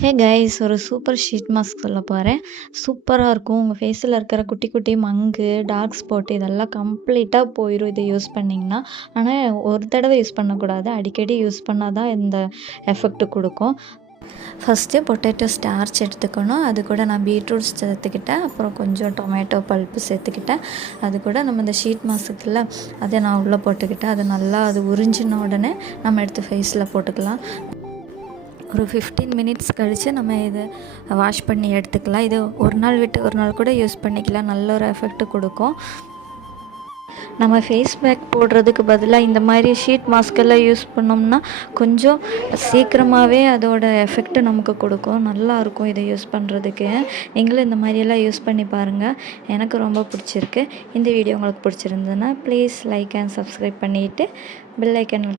Hey guys, ஒரு super sheet mask சொல்ல போகிறேன். சூப்பராக இருக்கும். உங்கள் ஃபேஸில் இருக்கிற குட்டி குட்டி மங்கு, டார்க் ஸ்பாட் இதெல்லாம் கம்ப்ளீட்டாக போயிடும் இதை யூஸ் பண்ணிங்கன்னா. ஆனால் ஒரு தடவை யூஸ் பண்ணக்கூடாது, அடிக்கடி யூஸ் பண்ணால் தான் இந்த எஃபெக்ட் கொடுக்கும். ஃபஸ்ட்டு பொட்டேட்டோ ஸ்டார்ச் எடுத்துக்கணும். அது கூட நான் பீட்ரூட்ஸ் சேர்த்துக்கிட்டேன். அப்புறம் கொஞ்சம் டொமேட்டோ பல்ப்பு சேர்த்துக்கிட்டேன். அது கூட நம்ம இந்த ஷீட் மாஸ்க்குல அதை நான் உள்ளே போட்டுக்கிட்டேன். அது நல்லா உறிஞ்சின உடனே நம்ம எடுத்து ஃபேஸில் போட்டுக்கலாம். ஒரு 15 மினிட்ஸ் கழித்து நம்ம இதை வாஷ் பண்ணி எடுத்துக்கலாம். இது ஒரு நாள் விட்டு ஒரு நாள் கூட யூஸ் பண்ணிக்கலாம். நல்ல ஒரு எஃபெக்ட் கொடுக்கும். நம்ம ஃபேஸ் பேக் போடுறதுக்கு பதிலாக இந்த மாதிரி ஷீட் மாஸ்கெல்லாம் யூஸ் பண்ணோம்னா கொஞ்சம் சீக்கிரமாகவே அதோட எஃபெக்ட் நமக்கு கொடுக்கும். நல்லாயிருக்கும் இதை யூஸ் பண்ணுறதுக்கு. நீங்களும் இந்த மாதிரியெல்லாம் யூஸ் பண்ணி பாருங்கள். எனக்கு ரொம்ப பிடிச்சிருக்கு. இந்த வீடியோ உங்களுக்கு பிடிச்சிருந்ததுன்னா ப்ளீஸ் லைக் அண்ட் சப்ஸ்கிரைப் பண்ணிவிட்டு பெல் ஐக்கன்